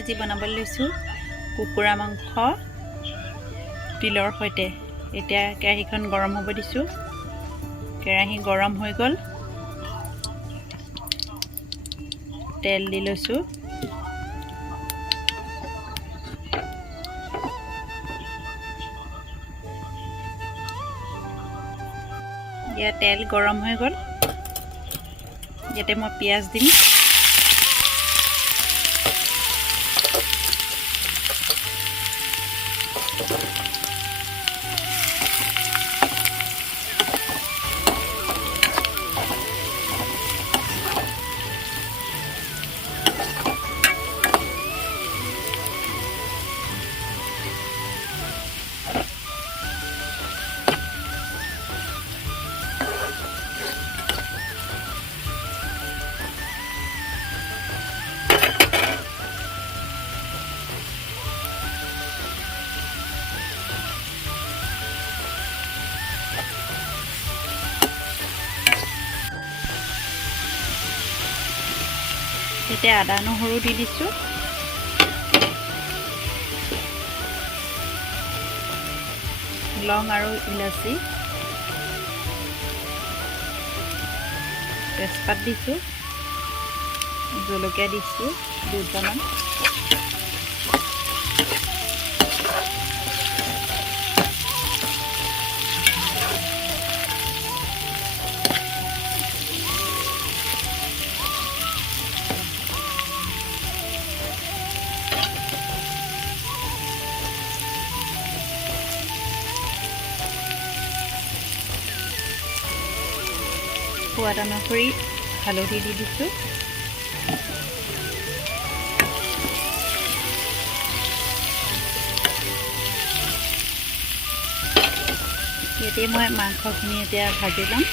আজি বনাবলৈ লৈছোঁ কুকুৰা মাংস তিলৰ সৈতে। এতিয়া কেৰাহীখন গৰম হ'ব দিছোঁ। কেৰাহী গৰম হৈ গ'ল, তেল দি লৈছোঁ। ইয়াত তেল গৰম হৈ গ'ল, ইয়াতে মই পিঁয়াজ দিম। এতিয়া আদা নহৰু দি দিছোঁ। লং আৰু ইলাচি, তেজপাত দিছোঁ, জলকীয়া দিছোঁ 2টামান। সোৱাদ অনুসৰি হালধি দি দিছোঁ। ইয়াতে মই মাংসখিনি এতিয়া ভাজি ল'ম।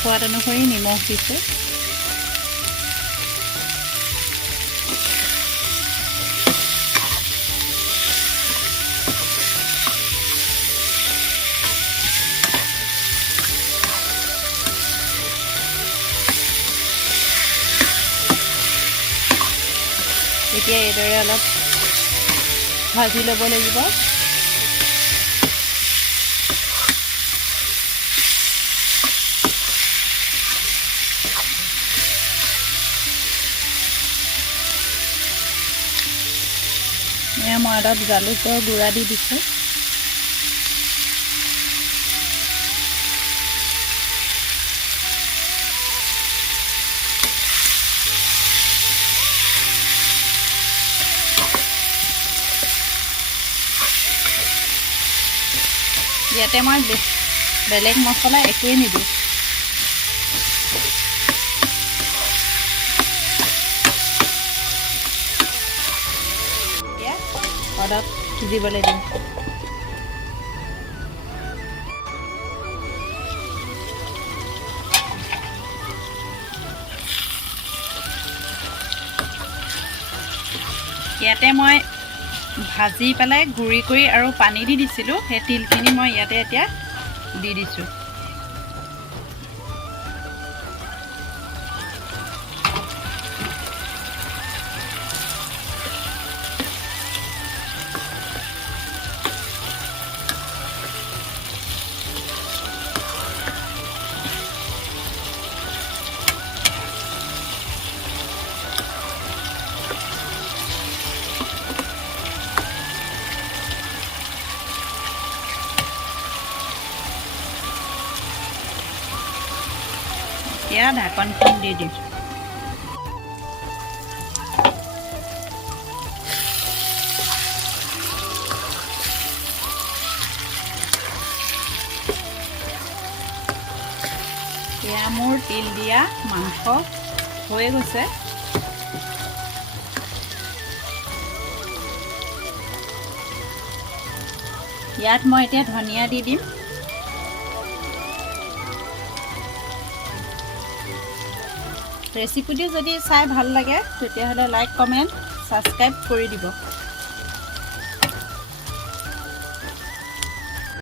সোৱাদ অনুসৰি নিমখ দিছোঁ। এতিয়া এইদৰে অলপ ভাজি ল'ব লাগিব। মই অলপ জালুকৰ গুড়া দি দিছোঁ। ইয়াতে মই বেলেগ মছলা একোৱেই নিদিওঁ। অলপ সিজিবলৈ দিম। ইয়াতে মই ভাজি পেলাই গুড়ি কৰি আৰু পানী দি দিছিলোঁ। সেই তিলখিনি মই ইয়াতে এতিয়া দি দিছোঁ। এতিয়া ঢাকনখন দি দিম। এতিয়া মোৰ তিল দিয়া মাংস হৈ গৈছে। ইয়াত মই এতিয়া ধনিয়া দি দিম। ৰেচিপিটো যদি চাই ভাল লাগে তেতিয়াহ'লে লাইক কমেণ্ট ছাবস্ক্ৰাইব কৰি দিব।